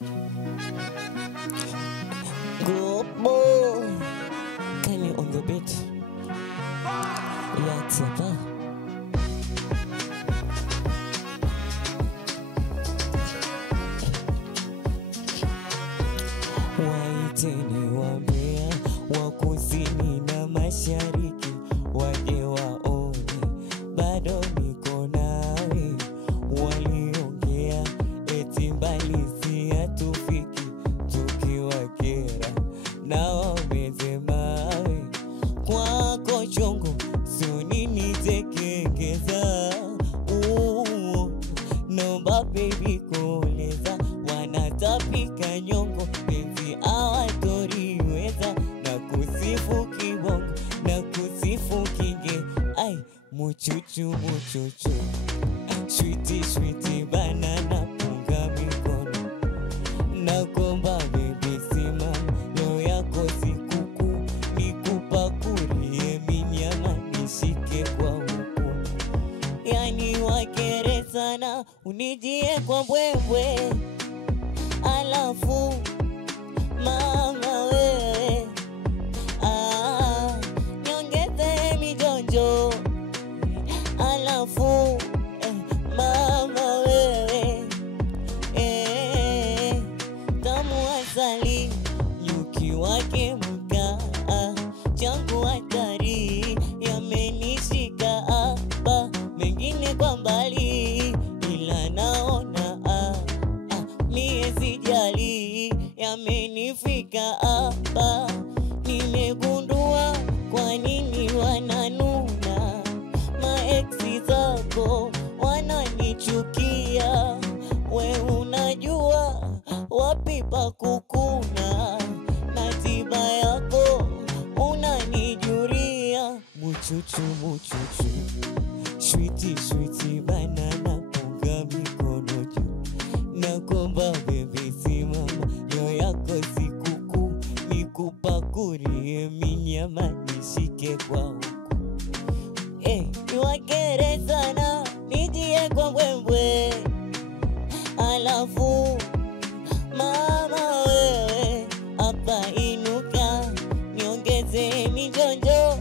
Good boy. Can you on the beat? Yeah, Tapa. Waiteni wambea wa kusini na mashariki waje waone bado niko nawe. Waliongea eti mbali si hatufiki tukiwakera na wameze mawe. Kwako chongo sio nini tekengeza. Nomba baby koleza wanatapika nyongo penzi awatoriweza na kusifu kibongo na kusifu kinge. Ai muchuchu muchuchu sweetie sweetie banana punga mikono nakomba baby simama leo yako sikuku nikupakulie minyama nishike kwa huku. Yani wakere sana unijie kwa mbwembwe alafu mama wewe nyongeze mijonjo alafu mama wewe tamu asali nyuki wake mkaa changu hatari yamenishika hapa mengine kwa mbali ila naona mie sijali yamenifika hapa. Nimegundua kwa nini wananuna maeksi zako wananichukia. We unajua wapi pa kukuna na tiba yako unanijuria. Muchuchu muchuchu sweetie sweetie banana punga mikono juu nakomba baby simama leo yako sikuku nikupakulie minyama nishike kwa huku. Niwakere sana nijie kwa mbwembwe alafu mama wewe hapa inuka niongeze mijonjo.